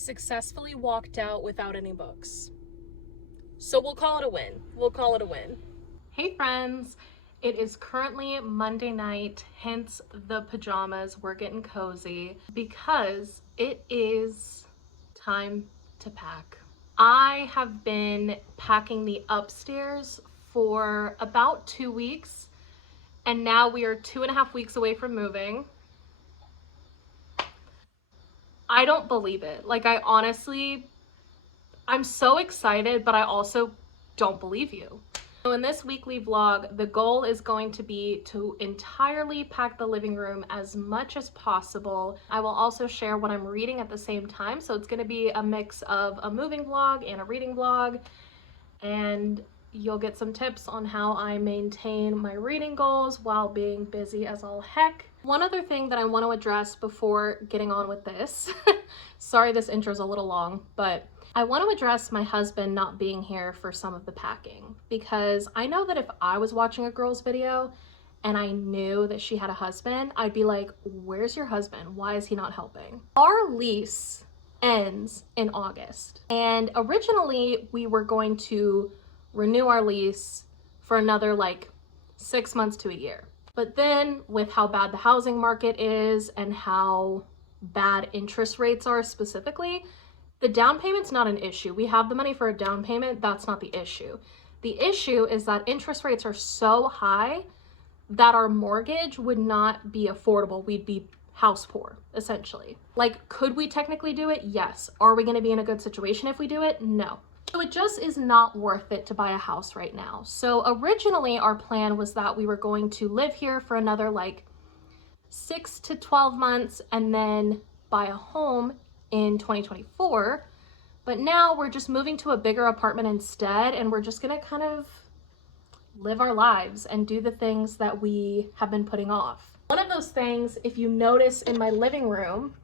successfully walked out without any books. So we'll call it a win. We'll call it a win. Hey friends, it is currently Monday night, hence the pajamas. We're getting cozy because it is time to pack. I have been packing the upstairs for about 2 weeks, and now we are 2.5 weeks away from moving. I don't believe it. Like, I'm so excited, but I also don't believe you. So in this weekly vlog, the goal is going to be to entirely pack the living room as much as possible. I will also share what I'm reading at the same time. So it's going to be a mix of a moving vlog and a reading vlog. And you'll get some tips on how I maintain my reading goals while being busy as all heck. One other thing that I want to address before getting on with this, sorry this intro is a little long, but I want to address my husband not being here for some of the packing, because I know that if I was watching a girl's video and I knew that she had a husband, I'd be like, where's your husband? Why is he not helping? Our lease ends in August, and originally we were going to renew our lease for another like 6 months to a year. But then with how bad the housing market is and how bad interest rates are specifically, the down payment's not an issue. We have the money for a down payment. That's not the issue. The issue is that interest rates are so high that our mortgage would not be affordable. We'd be house poor, essentially. Like, could we technically do it? Yes. Are we going to be in a good situation if we do it? No. So it just is not worth it to buy a house right now. So originally our plan was that we were going to live here for another like 6 to 12 months and then buy a home in 2024. But now we're just moving to a bigger apartment instead, and we're just gonna kind of live our lives and do the things that we have been putting off. One of those things, if you notice in my living room,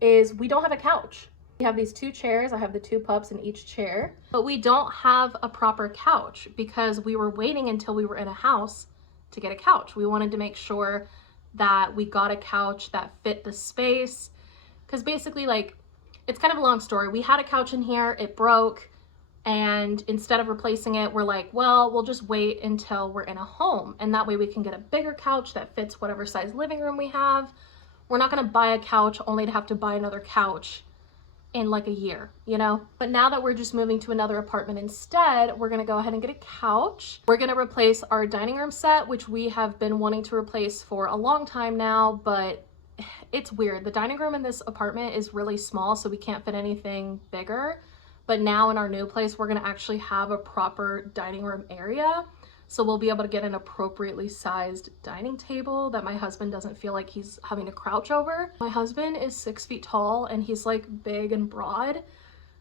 is we don't have a couch. We have these 2 chairs. I have the 2 pups in each chair, but we don't have a proper couch because we were waiting until we were in a house to get a couch. We wanted to make sure that we got a couch that fit the space, because basically, like, it's kind of a long story. We had a couch in here, it broke, and instead of replacing it, we're like, well, we'll just wait until we're in a home, and that way we can get a bigger couch that fits whatever size living room we have. We're not gonna buy a couch only to have to buy another couch in like a year, you know? But now that we're just moving to another apartment instead, we're gonna go ahead and get a couch. We're gonna replace our dining room set, which we have been wanting to replace for a long time now, but it's weird. The dining room in this apartment is really small, so we can't fit anything bigger. But now in our new place, we're gonna actually have a proper dining room area. So we'll be able to get an appropriately sized dining table that my husband doesn't feel like he's having to crouch over. My husband is 6 feet tall and he's like big and broad.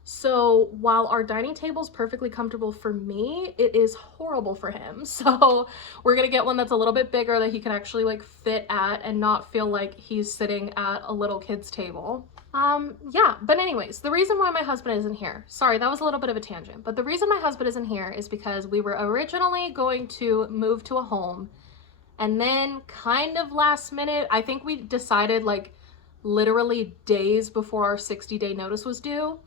So while our dining table is perfectly comfortable for me, it is horrible for him. So we're gonna get one that's a little bit bigger that he can actually like fit at and not feel like he's sitting at a little kid's table. Yeah, but anyways, the reason why my husband isn't here, sorry, that was a little bit of a tangent, but the reason my husband isn't here is because we were originally going to move to a home, and then kind of last minute, I think we decided like literally days before our 60-day notice was due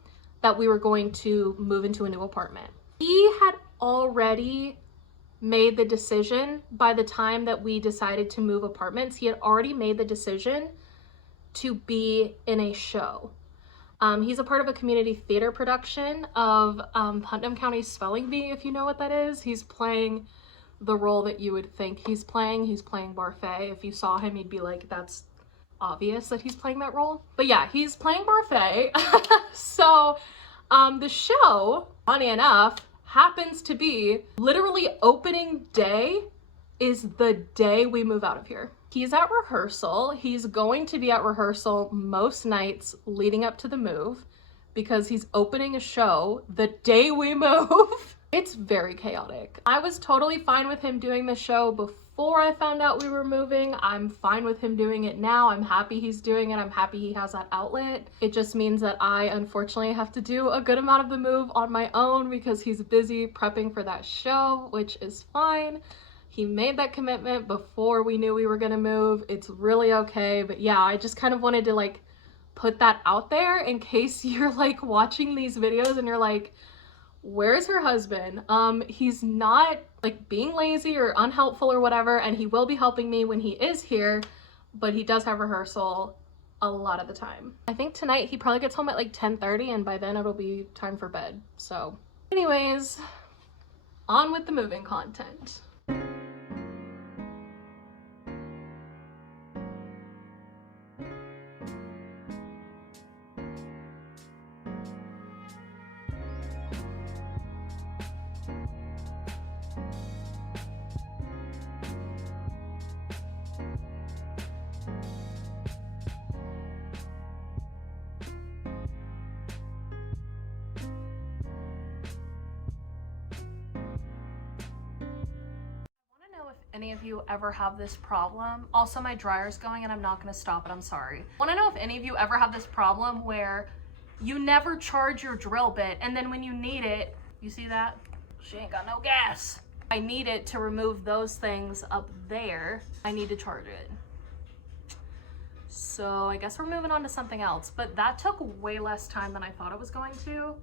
that we were going to move into a new apartment. He had already made the decision by the time that we decided to move apartments. He had already made the decision to be in a show. He's a part of a community theater production of Putnam County Spelling Bee, if you know what that is. He's playing the role that you would think he's playing. He's playing Barfay. If you saw him, you'd be like, that's obvious that he's playing that role. But yeah, he's playing Barfay. So the show, funny enough, happens to be literally opening day is the day we move out of here. He's at rehearsal. He's going to be at rehearsal most nights leading up to the move because he's opening a show the day we move. It's very chaotic. I was totally fine with him doing the show before I found out we were moving. I'm fine with him doing it now. I'm happy he's doing it. I'm happy he has that outlet. It just means that I unfortunately have to do a good amount of the move on my own because he's busy prepping for that show, which is fine. He made that commitment before we knew we were gonna move. It's really okay. But yeah, I just kind of wanted to like put that out there in case you're like watching these videos and you're like, where's her husband? He's not like being lazy or unhelpful or whatever, and he will be helping me when he is here, but he does have rehearsal a lot of the time. I think tonight he probably gets home at like 10:30, and by then it'll be time for bed. So anyways, on with the moving content. Any of you ever have this problem? Also, my dryer's going and I'm not gonna stop it, I'm sorry. I wanna know if any of you ever have this problem where you never charge your drill bit, and then when you need it, you see that? She ain't got no gas. I need it to remove those things up there. I need to charge it. So I guess we're moving on to something else, but that took way less time than I thought it was going to.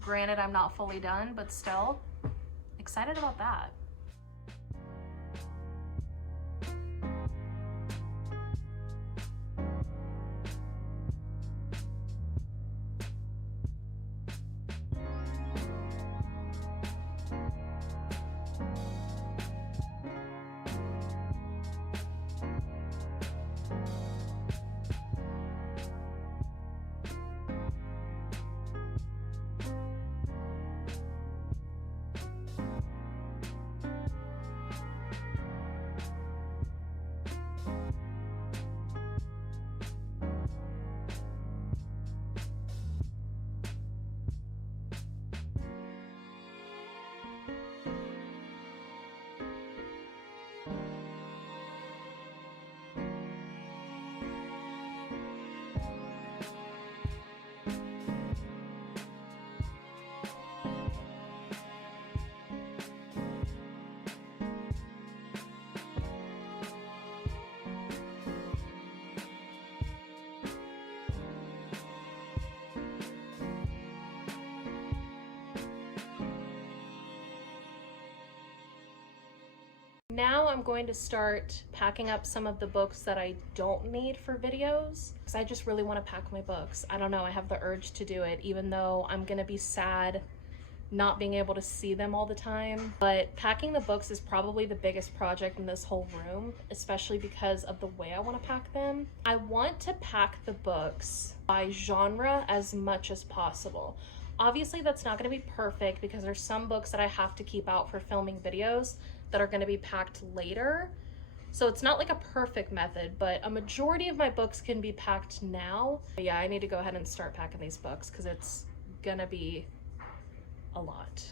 Granted, I'm not fully done, but still excited about that. Now I'm going to start packing up some of the books that I don't need for videos, because I just really want to pack my books. I don't know, I have the urge to do it, even though I'm gonna be sad not being able to see them all the time. But packing the books is probably the biggest project in this whole room, especially because of the way I want to pack them. I want to pack the books by genre as much as possible. Obviously that's not going to be perfect because there's some books that I have to keep out for filming videos that are going to be packed later. So it's not like a perfect method, but a majority of my books can be packed now. But yeah, I need to go ahead and start packing these books because it's gonna be a lot.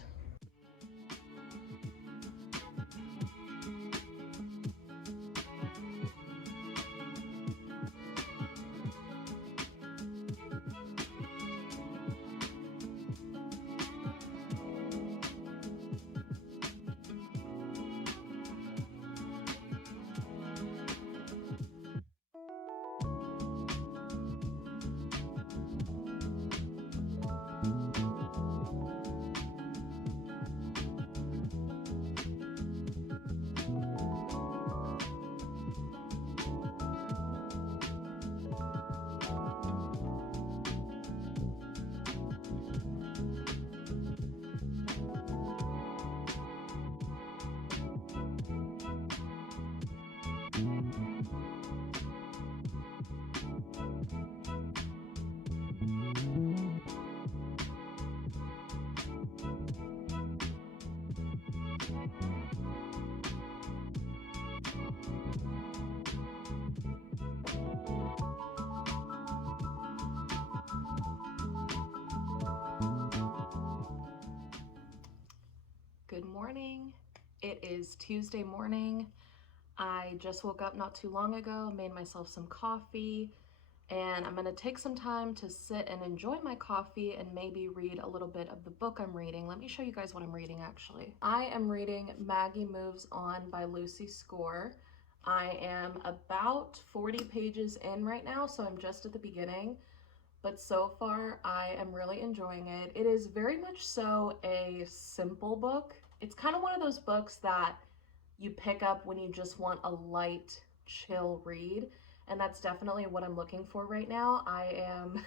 Good morning. It is Tuesday morning. I just woke up not too long ago, made myself some coffee, and I'm gonna take some time to sit and enjoy my coffee and maybe read a little bit of the book I'm reading. Let me show you guys what I'm reading actually. I am reading Maggie Moves On by Lucy Score. I am about 40 pages in right now, so I'm just at the beginning, but so far I am really enjoying it. It is very much so a simple book. It's kind of one of those books that you pick up when you just want a light, chill read, and that's definitely what I'm looking for right now. I am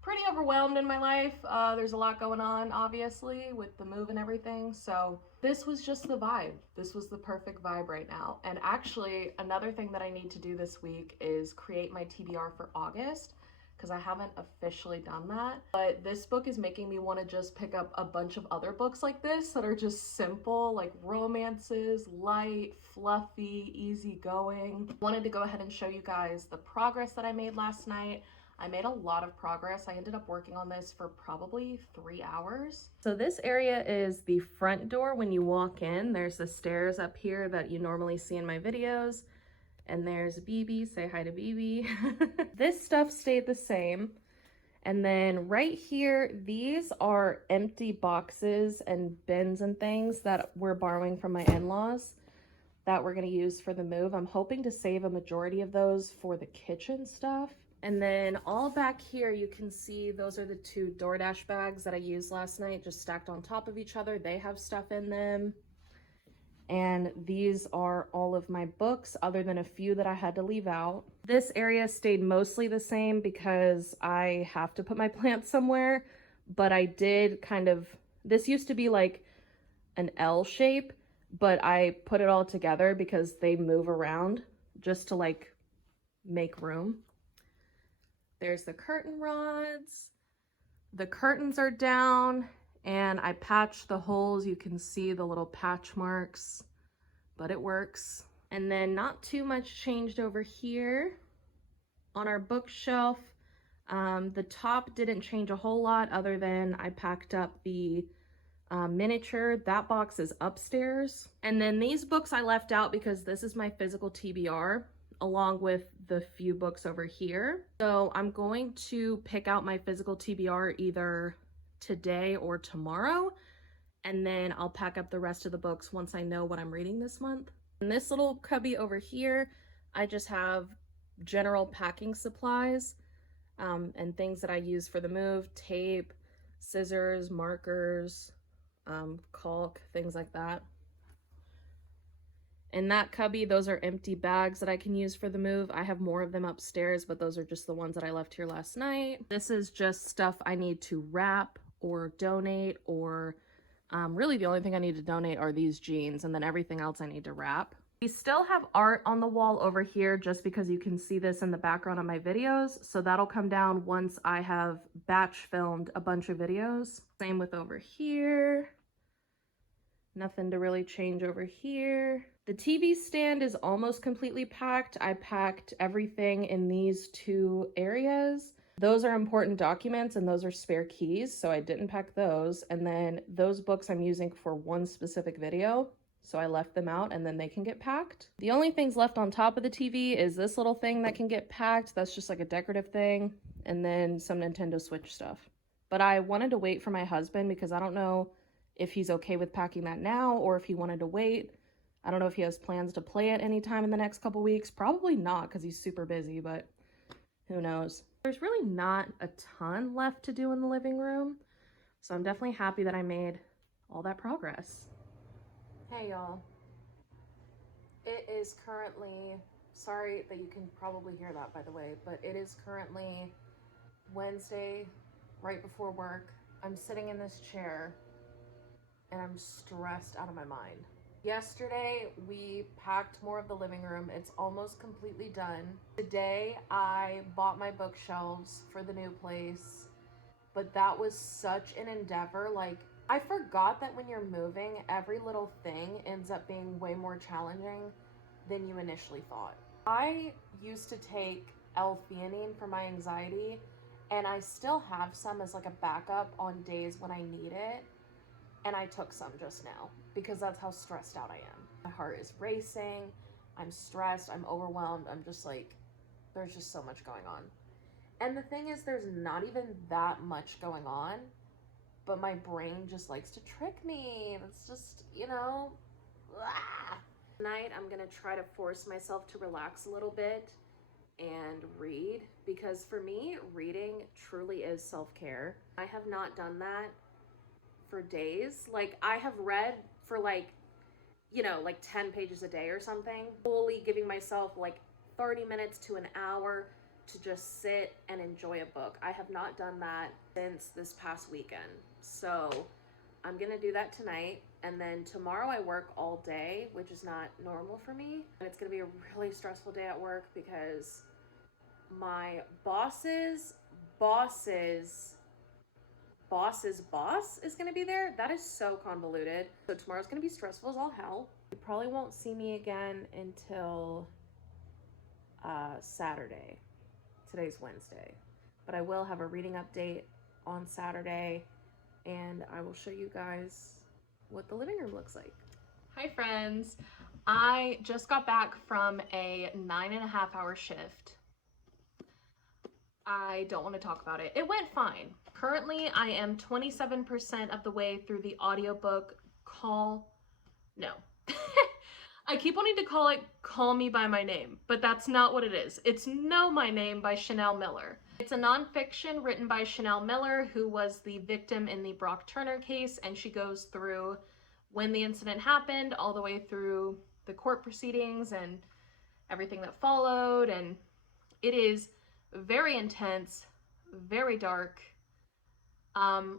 pretty overwhelmed in my life. There's a lot going on, obviously, with the move and everything, so this was just the vibe. This was the perfect vibe right now. And actually, another thing that I need to do this week is create my TBR for August, because I haven't officially done that. But this book is making me want to just pick up a bunch of other books like this that are just simple, like romances, light, fluffy, easygoing. I wanted to go ahead and show you guys the progress that I made last night. I made a lot of progress. I ended up working on this for probably 3 hours. So this area is the front door when you walk in. There's the stairs up here that you normally see in my videos. And there's BB, say hi to BB. This stuff stayed the same. And then right here, these are empty boxes and bins and things that we're borrowing from my in-laws that we're gonna use for the move. I'm hoping to save a majority of those for the kitchen stuff. And then all back here, you can see those are the 2 DoorDash bags that I used last night, just stacked on top of each other. They have stuff in them. And these are all of my books other than a few that I had to leave out. This area stayed mostly the same because I have to put my plants somewhere, but I did kind of, this used to be like an L shape, but I put it all together because they move around just to like make room. There's the curtain rods. The curtains are down and I patched the holes. You can see the little patch marks, but it works. And then not too much changed over here on our bookshelf. The top didn't change a whole lot other than I packed up the miniature. That box is upstairs. And then these books I left out because this is my physical TBR along with the few books over here. So I'm going to pick out my physical TBR either today or tomorrow, and then I'll pack up the rest of the books once I know what I'm reading this month. In this little cubby over here, I just have general packing supplies and things that I use for the move: tape, scissors, markers, caulk, things like that. In that cubby, those are empty bags that I can use for the move. I have more of them upstairs, but those are just the ones that I left here last night. This is just stuff I need to wrap or donate, or really the only thing I need to donate are these jeans, and then everything else I need to wrap. We still have art on the wall over here just because you can see this in the background of my videos. So that'll come down once I have batch filmed a bunch of videos. Same with over here. Nothing to really change over here. The TV stand is almost completely packed. I packed everything in these 2 areas. Those are important documents and those are spare keys, so I didn't pack those. And then those books I'm using for one specific video, so I left them out and then they can get packed. The only things left on top of the TV is this little thing that can get packed. That's just like a decorative thing. And then some Nintendo Switch stuff. But I wanted to wait for my husband because I don't know if he's okay with packing that now or if he wanted to wait. I don't know if he has plans to play it anytime in the next couple weeks. Probably not because he's super busy, but who knows. There's really not a ton left to do in the living room, so I'm definitely happy that I made all that progress. Hey y'all. It is currently, sorry that you can probably hear that by the way, but it is currently Wednesday, right before work. I'm sitting in this chair and I'm stressed out of my mind. Yesterday, we packed more of the living room. It's almost completely done. Today, I bought my bookshelves for the new place, but that was such an endeavor. Like, I forgot that when you're moving, every little thing ends up being way more challenging than you initially thought. I used to take L-theanine for my anxiety, and I still have some as like a backup on days when I need it. And I took some just now because that's how stressed out I am. My heart is racing, I'm stressed, I'm overwhelmed, I'm just like, there's just so much going on. And the thing is, there's not even that much going on, but my brain just likes to trick me. It's just, you know, Tonight, I'm gonna try to force myself to relax a little bit and read, because for me, reading truly is self-care. I have not done that for days. Like, I have read for like, you know, like 10 pages a day or something, fully giving myself like 30 minutes to an hour to just sit and enjoy a book. I have not done that since this past weekend. So I'm gonna do that tonight. And then tomorrow I work all day, which is not normal for me. And it's gonna be a really stressful day at work because my boss's boss is gonna be there. That is so convoluted. So tomorrow's gonna be stressful as all hell. You probably won't see me again until Saturday. Today's Wednesday. But I will have a reading update on Saturday, and I will show you guys what the living room looks like. Hi friends. I just got back from a 9.5-hour shift. I don't want to talk about it. It went fine. Currently, I am 27% of the way through the audiobook I keep wanting to call it Call Me By My Name, but that's not what it is. It's Know My Name by Chanel Miller. It's a nonfiction written by Chanel Miller, who was the victim in the Brock Turner case, and she goes through when the incident happened, all the way through the court proceedings and everything that followed, and it is very intense, very dark,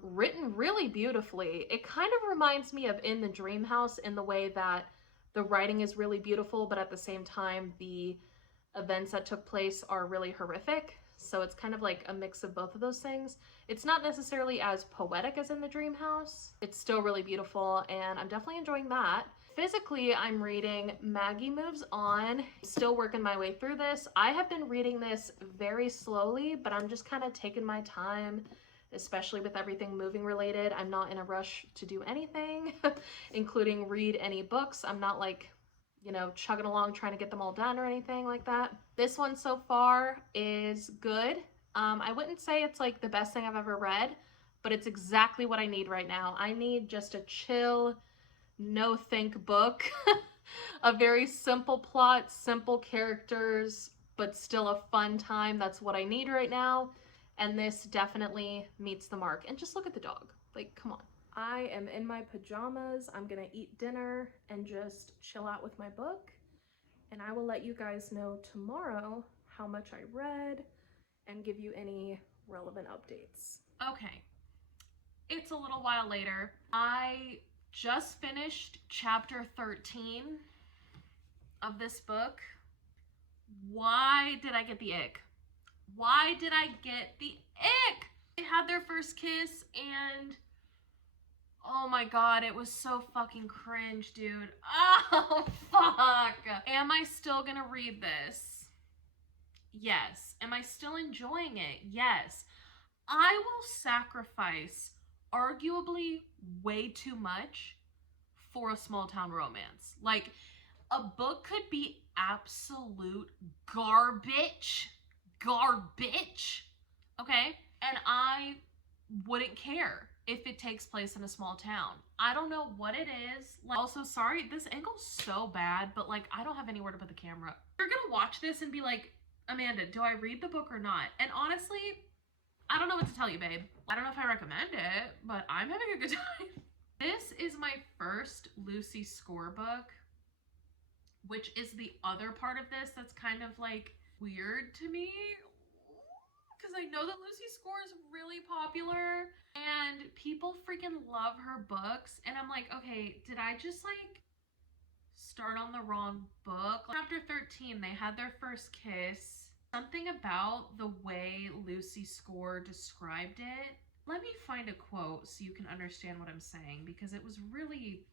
written really beautifully. It kind of reminds me of In the Dream House in the way that the writing is really beautiful, but at the same time, the events that took place are really horrific. So it's kind of like a mix of both of those things. It's not necessarily as poetic as In the Dream House. It's still really beautiful, and I'm definitely enjoying that. Physically, I'm reading Maggie Moves On. Still working my way through this. I have been reading this very slowly, but I'm just kind of taking my time, especially with everything moving related. I'm not in a rush to do anything, including read any books. I'm not like, you know, chugging along trying to get them all done or anything like that. This one so far is good. I wouldn't say it's like the best thing I've ever read, but it's exactly what I need right now. I need just a chill, no think book. A very simple plot, simple characters, but still a fun time. That's what I need right now. And this definitely meets the mark. And just look at the dog. Like, come on. I am in my pajamas. I'm gonna eat dinner and just chill out with my book. And I will let you guys know tomorrow how much I read and give you any relevant updates. Okay, it's a little while later. I just finished chapter 13 of this book. Why did I get the ick? Why did I get the ick? They had their first kiss and oh my god, it was so fucking cringe, dude. Oh, fuck. Am I still gonna read this? Yes. Am I still enjoying it? Yes. I will sacrifice arguably way too much for a small town romance. Like, a book could be absolute garbage, okay? And I wouldn't care if it takes place in a small town. I don't know what it is. Like, also, sorry, this angle's so bad, but like, I don't have anywhere to put the camera. You're gonna watch this and be like, Amanda, do I read the book or not? And honestly, I don't know what to tell you, babe. I don't know if I recommend it, but I'm having a good time. This is my first Lucy Score book, which is the other part of this that's kind of like weird to me, because I know that Lucy Score is really popular and people freaking love her books, and I'm like, okay, did I just like start on the wrong book? Chapter 13, they had their first kiss. Something about the way Lucy Score described it. Let me find a quote so you can understand what I'm saying, because it was really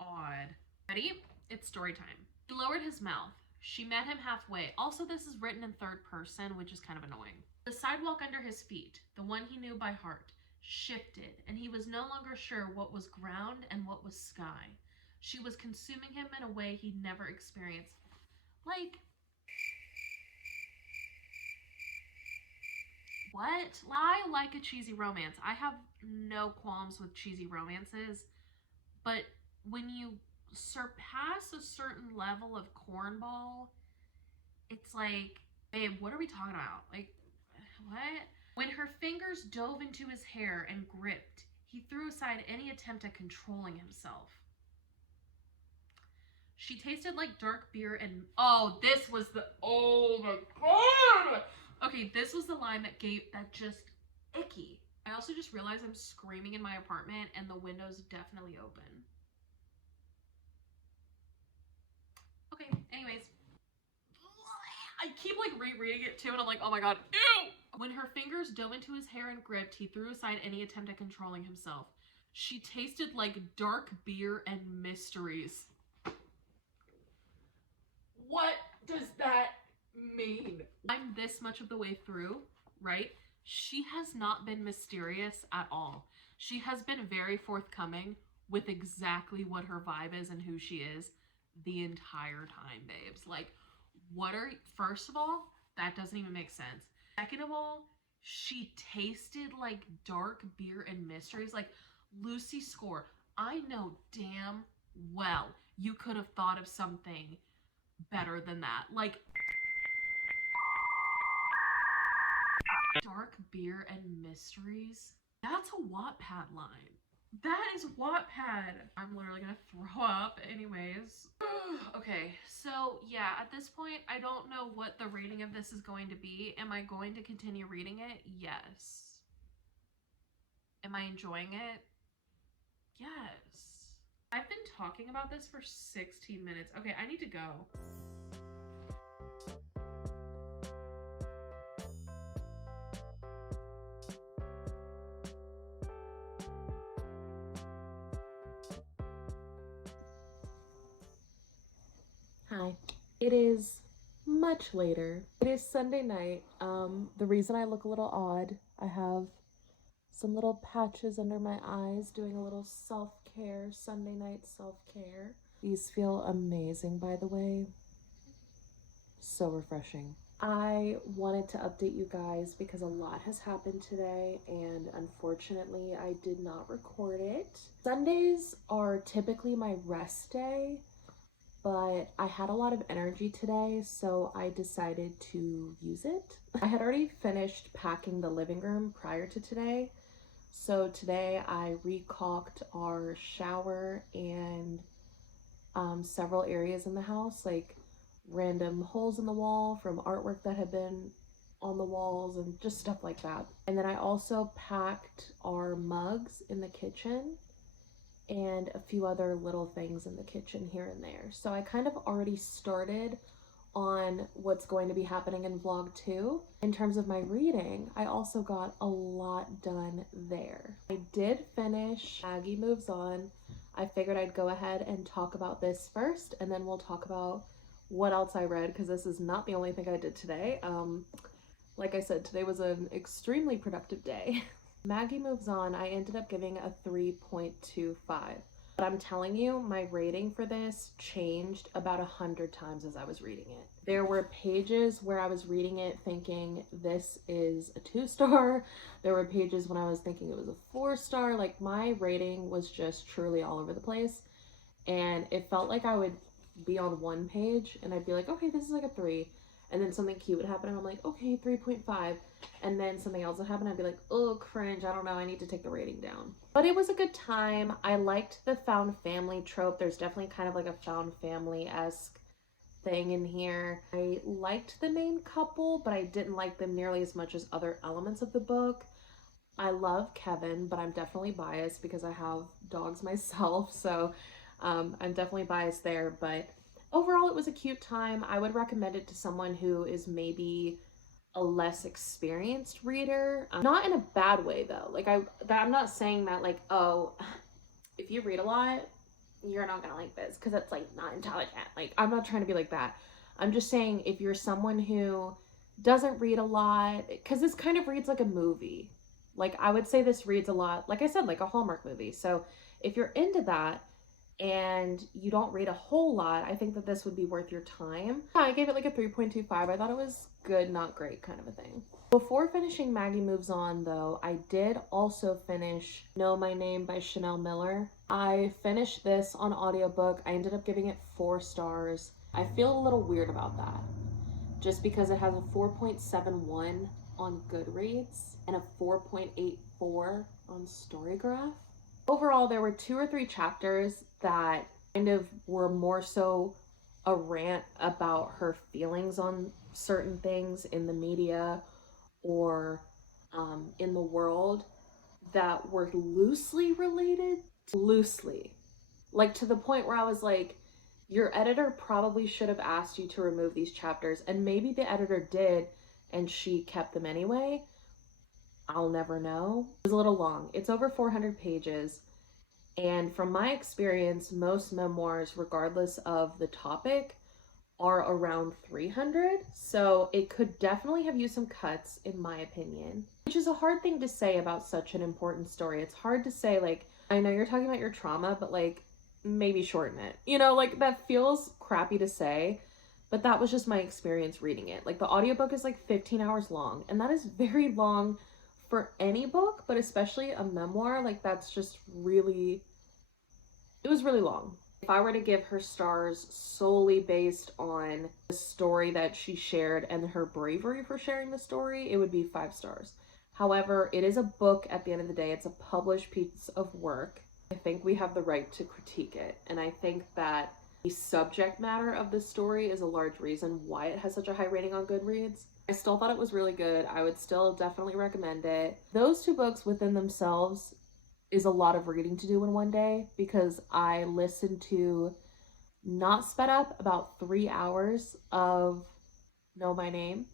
odd. Ready? It's story time. He lowered his mouth. She met him halfway. Also, this is written in third person, which is kind of annoying. The sidewalk under his feet, the one he knew by heart, shifted, and he was no longer sure what was ground and what was sky. She was consuming him in a way he'd never experienced. Like, what? I like a cheesy romance. I have no qualms with cheesy romances, but when you surpass a certain level of cornball, it's like, babe, what are we talking about? Like, what? When her fingers dove into his hair and gripped, he threw aside any attempt at controlling himself. She tasted like dark beer and oh my god. Okay, this was the line that just icky. I also just realized I'm screaming in my apartment and the window's definitely open. Okay, anyways. I keep like rereading it too and I'm like, oh my god, ew! When her fingers dove into his hair and gripped, he threw aside any attempt at controlling himself. She tasted like dark beer and mysteries. What does that mean? I'm this much of the way through, right? She has not been mysterious at all. She has been very forthcoming with exactly what her vibe is and who she is the entire time, babes. Like, first of all, that doesn't even make sense. Second of all, she tasted like dark beer and mysteries. Like, Lucy Score, I know damn well you could have thought of something better than that. Like, dark beer and mysteries. That's a Wattpad line. That is Wattpad. I'm literally gonna throw up anyways. Okay, so yeah, at this point, I don't know what the rating of this is going to be. Am I going to continue reading it? Yes. Am I enjoying it? Yes. I've been talking about this for 16 minutes. Okay, I need to go. Hi. It is much later. It is Sunday night. The reason I look a little odd, I have some little patches under my eyes doing a little self-care, Sunday night self-care. These feel amazing, by the way. So refreshing. I wanted to update you guys because a lot has happened today and unfortunately I did not record it. Sundays are typically my rest day, but I had a lot of energy today, so I decided to use it. I had already finished packing the living room prior to today, so today I recaulked our shower and several areas in the house, like random holes in the wall from artwork that had been on the walls and just stuff like that. And then I also packed our mugs in the kitchen and a few other little things in the kitchen here and there. So I kind of already started on what's going to be happening in vlog 2. In terms of my reading, I also got a lot done there. I did finish Maggie Moves On. I figured I'd go ahead and talk about this first, and then we'll talk about what else I read, because this is not the only thing I did today. Like I said, today was an extremely productive day. Maggie Moves On, I ended up giving a 3.25. But I'm telling you, my rating for this changed about 100 times as I was reading it. There were pages where I was reading it thinking this is a 2-star. There were pages when I was thinking it was a 4-star. Like, my rating was just truly all over the place. And it felt like I would be on one page and I'd be like, okay, this is like a 3. And then something cute would happen and I'm like, okay, 3.5. And then something else would happen. I'd be like, oh, cringe. I don't know. I need to take the rating down. But it was a good time. I liked the found family trope. There's definitely kind of like a found family-esque thing in here. I liked the main couple, but I didn't like them nearly as much as other elements of the book. I love Kevin, but I'm definitely biased because I have dogs myself. So I'm definitely biased there. But overall, it was a cute time. I would recommend it to someone who is maybe a less experienced reader. Not in a bad way though. Like I'm not saying that like, oh, if you read a lot, you're not gonna like this because it's like not intelligent. Like, I'm not trying to be like that. I'm just saying if you're someone who doesn't read a lot, because this kind of reads like a movie. Like, I would say this reads a lot, like I said, like a Hallmark movie. So if you're into that, and you don't read a whole lot, I think that this would be worth your time. I gave it like a 3.25. I thought it was good, not great kind of a thing. Before finishing Maggie Moves On though, I did also finish Know My Name by Chanel Miller. I finished this on audiobook. I ended up giving it 4 stars. I feel a little weird about that, just because it has a 4.71 on Goodreads and a 4.84 on Storygraph. Overall, there were 2 or 3 chapters that kind of were more so a rant about her feelings on certain things in the media or in the world that were loosely related. Loosely. Like to the point where I was like, your editor probably should have asked you to remove these chapters, and maybe the editor did and she kept them anyway. I'll never know. It was a little long. It's over 400 pages. And from my experience, most memoirs, regardless of the topic, are around 300. So it could definitely have used some cuts, in my opinion, which is a hard thing to say about such an important story. It's hard to say, like, I know you're talking about your trauma, but like, maybe shorten it. You know, like that feels crappy to say, but that was just my experience reading it. Like the audiobook is like 15 hours long, and that is very long for any book, but especially a memoir. Like that's just really, it was really long. If I were to give her stars solely based on the story that she shared and her bravery for sharing the story, it would be 5 stars. However, it is a book at the end of the day. It's a published piece of work. I think we have the right to critique it. And I think that the subject matter of the story is a large reason why it has such a high rating on Goodreads. I still thought it was really good. I would still definitely recommend it. Those 2 books within themselves is a lot of reading to do in one day, because I listened to, not sped up, about 3 hours of Know My Name,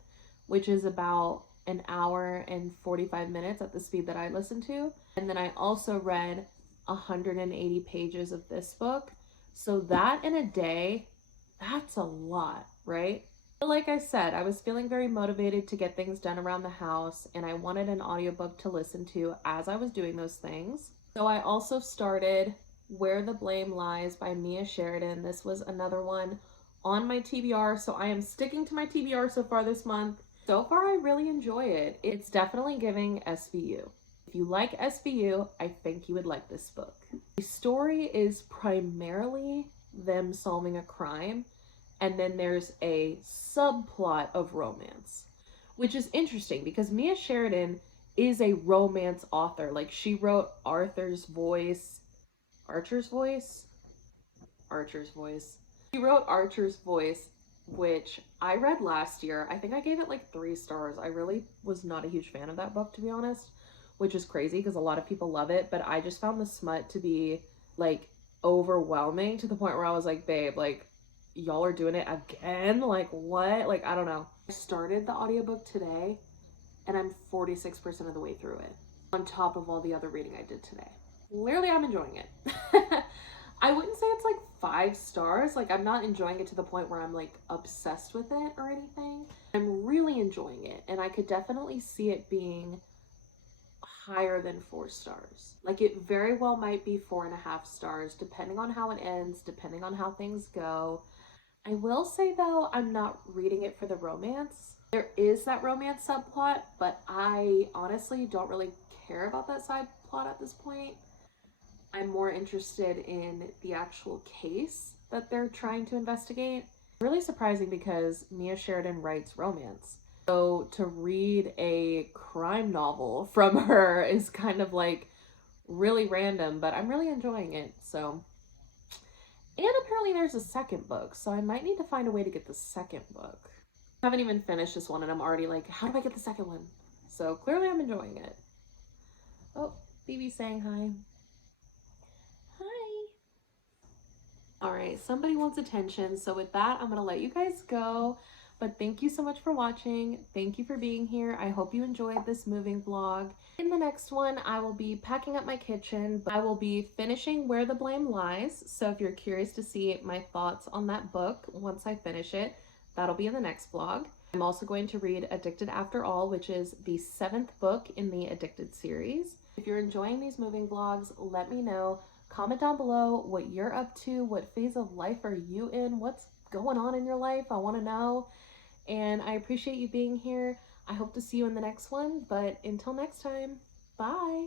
which is about an hour and 45 minutes at the speed that I listened to. And then I also read 180 pages of this book. So that in a day, that's a lot, right? But like I said, I was feeling very motivated to get things done around the house, and I wanted an audiobook to listen to as I was doing those things. So I also started Where the Blame Lies by Mia Sheridan. This was another one on my TBR, so I am sticking to my TBR so far this month. So far, I really enjoy it. It's definitely giving SVU. If you like SVU, I think you would like this book. The story is primarily them solving a crime, and then there's a subplot of romance, which is interesting because Mia Sheridan is a romance author. Like she wrote Archer's Voice. She wrote Archer's Voice, which I read last year. I think I gave it like 3 stars. I really was not a huge fan of that book, to be honest, which is crazy because a lot of people love it, but I just found the smut to be like overwhelming to the point where I was like, babe, like y'all are doing it again? Like what? Like I don't know. I started the audiobook today and I'm 46% of the way through it, on top of all the other reading I did today. Clearly I'm enjoying it. I wouldn't say it's like 5 stars. Like I'm not enjoying it to the point where I'm like obsessed with it or anything. I'm really enjoying it, and I could definitely see it being higher than 4 stars. Like it very well might be 4.5 stars, depending on how it ends, depending on how things go. I will say though, I'm not reading it for the romance. There is that romance subplot, but I honestly don't really care about that side plot at this point. I'm more interested in the actual case that they're trying to investigate. Really surprising because Mia Sheridan writes romance. So to read a crime novel from her is kind of like really random, but I'm really enjoying it. So, and apparently there's a second book, so I might need to find a way to get the second book. I haven't even finished this one and I'm already like, how do I get the second one? So clearly I'm enjoying it. Oh, Phoebe's saying hi. Hi. All right, somebody wants attention. So with that, I'm gonna let you guys go. But thank you so much for watching. Thank you for being here. I hope you enjoyed this moving vlog. In the next one, I will be packing up my kitchen. I will be finishing Where the Blame Lies. So if you're curious to see my thoughts on that book once I finish it, that'll be in the next vlog. I'm also going to read Addicted After All, which is the 7th book in the Addicted series. If you're enjoying these moving vlogs, let me know Comment down below what you're up to, what phase of life are you in, what's going on in your life. I want to know. And I appreciate you being here. I hope to see you in the next one, but until next time, bye.